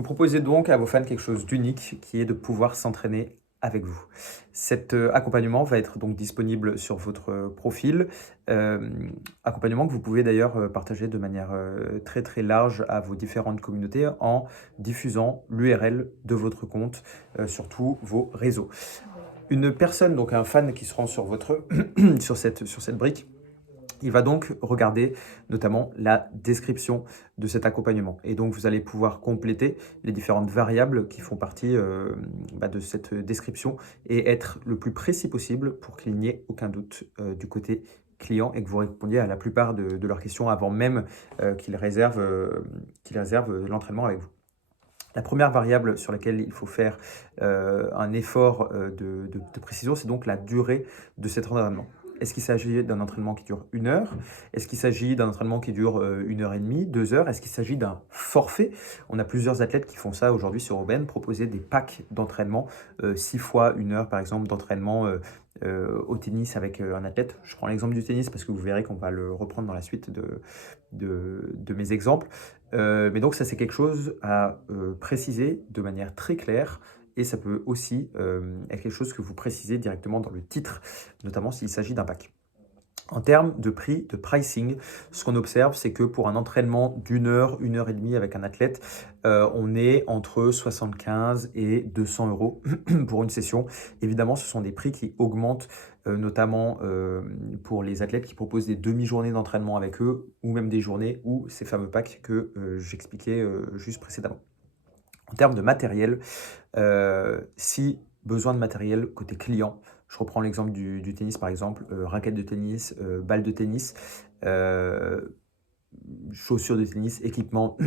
Vous proposez donc à vos fans quelque chose d'unique qui est de pouvoir s'entraîner avec vous. Cet accompagnement va être donc disponible sur votre profil, accompagnement que vous pouvez d'ailleurs partager de manière très très large à vos différentes communautés en diffusant l'URL de votre compte sur tous vos réseaux. Une personne, donc un fan qui se rend sur votre sur cette brique, il va donc regarder notamment la description de cet accompagnement et donc vous allez pouvoir compléter les différentes variables qui font partie de cette description et être le plus précis possible pour qu'il n'y ait aucun doute du côté client et que vous répondiez à la plupart de leurs questions avant même qu'ils réservent l'entraînement avec vous. La première variable sur laquelle il faut faire un effort de précision, c'est donc la durée de cet entraînement. Est-ce qu'il s'agit d'un entraînement qui dure 1 heure? Est-ce qu'il s'agit d'un entraînement qui dure 1 heure et demie, 2 heures? Est-ce qu'il s'agit d'un forfait? On a plusieurs athlètes qui font ça aujourd'hui sur Aubenne, proposer des packs d'entraînement, 6 fois 1 heure par exemple d'entraînement au tennis avec un athlète. Je prends l'exemple du tennis parce que vous verrez qu'on va le reprendre dans la suite de mes exemples. Mais donc ça, c'est quelque chose à préciser de manière très claire et ça peut aussi être quelque chose que vous précisez directement dans le titre, notamment s'il s'agit d'un pack. En termes de prix, de pricing, ce qu'on observe, c'est que pour un entraînement d'1 heure et demie avec un athlète, on est entre 75 et 200 euros pour une session. Évidemment, ce sont des prix qui augmentent, notamment pour les athlètes qui proposent des demi-journées d'entraînement avec eux, ou même des journées ou ces fameux packs que j'expliquais juste précédemment. En termes de matériel, si besoin de matériel côté client, je reprends l'exemple du tennis par exemple, raquette de tennis, balle de tennis, heu, chaussures de tennis, équipement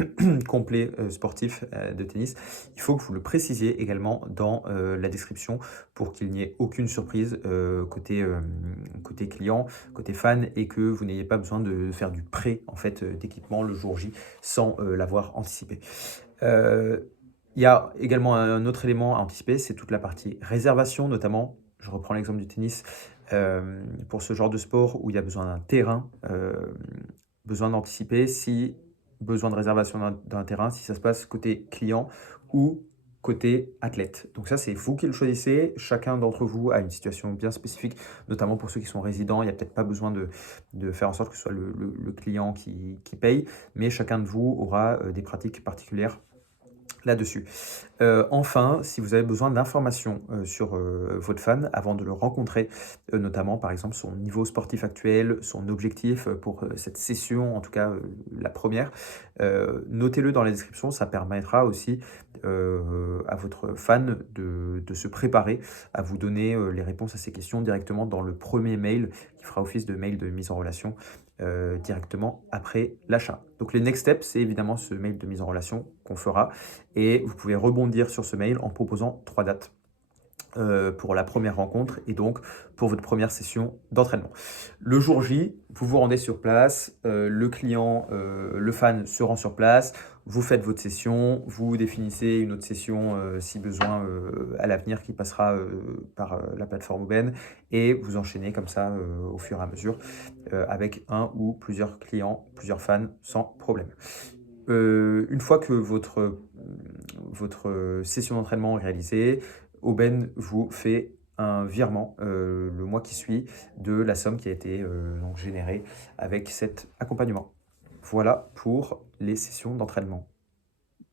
complet, sportif, de tennis. Il faut que vous le précisiez également dans, la description pour qu'il n'y ait aucune surprise, côté client, côté fan et que vous n'ayez pas besoin de faire du prêt en fait, d'équipement le jour J sans, l'avoir anticipé. Heu, il y a également un autre élément à anticiper, c'est toute la partie réservation notamment. Je reprends l'exemple du tennis, pour ce genre de sport où il y a besoin d'un terrain, besoin d'anticiper si besoin de réservation d'un terrain, si ça se passe côté client ou côté athlète. Donc ça, c'est vous qui le choisissez. Chacun d'entre vous a une situation bien spécifique, notamment pour ceux qui sont résidents. Il y a peut-être pas besoin de faire en sorte que ce soit le client qui paye, mais chacun de vous aura, des pratiques particulières là-dessus. Enfin, si vous avez besoin d'informations, sur, votre fan avant de le rencontrer, notamment par exemple son niveau sportif actuel, son objectif, pour, cette session, en tout cas, la première, notez-le dans la description. Ça permettra aussi, à votre fan de se préparer à vous donner, les réponses à ces questions directement dans le premier mail qui fera office de mail de mise en relation, directement après l'achat. Donc les next steps, c'est évidemment ce mail de mise en relation qu'on fera et vous pouvez rebondir sur ce mail en proposant 3 dates pour la première rencontre et donc pour votre première session d'entraînement. Le jour J, vous vous rendez sur place, le client, le fan se rend sur place, vous faites votre session, vous définissez une autre session, si besoin, à l'avenir qui passera, par, la plateforme Aubenne et vous enchaînez comme ça, au fur et à mesure, avec un ou plusieurs clients, plusieurs fans sans problème. Une fois que votre session d'entraînement est réalisée, Aubaine vous fait un virement, le mois qui suit de la somme qui a été, donc générée avec cet accompagnement. Voilà pour les sessions d'entraînement.